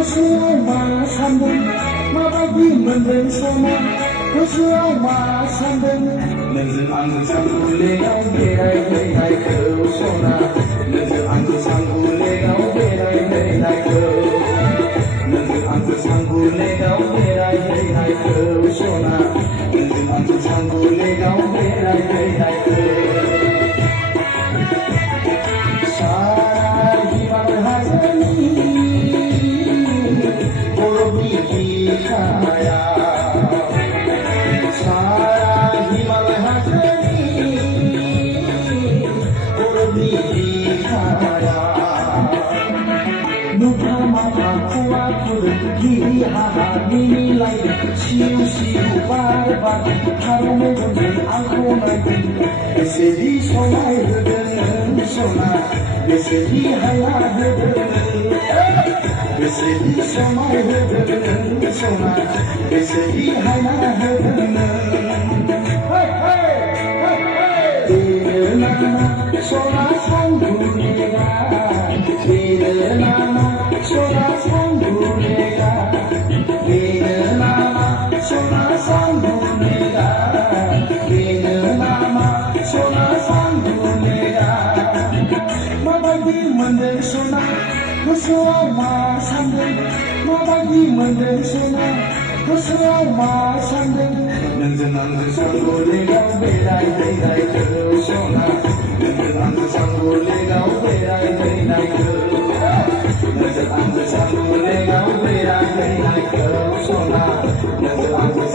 गोसोआव मा सान्दों माबायदि मोनदों सना गोसोआव मा सान्दों नोंजों आंजों सानगुलेयाव बेरायहैनायखौ सना नोंजों आंजों सानगुलेयाव बेरायहैनायखौ नोंजों आंजों सानगुलेयाव बेरायहैनायखौ सना नोंजों आंजों सानगुलेयाव बेरायहैनायखौ Nuka mata kuwa kudu giri haha nini lain siu siu bar bar haru megunjung aku nanti besedi sonai hedeng sona besedi haya hedeng besedi sonai hedeng sona besedi haya hedeng hey hey hey hey nana sona sangulega nana sona sangulega nana sona sangulega nana sona sangulega mabaidi mendeng sona gosoआव मा सान्दों माबायदि मोनदों सना गोसोआव मा सान्दों नोंजों आंजों सानगुलेयाव बेरायहैनायखौ सना नोंजों आंजों सानगुलेयाव बेरायहैनायखौ नोंजों आंजों सानगुलेयाव बेरायहैनायखौ सना नोंजों आंजों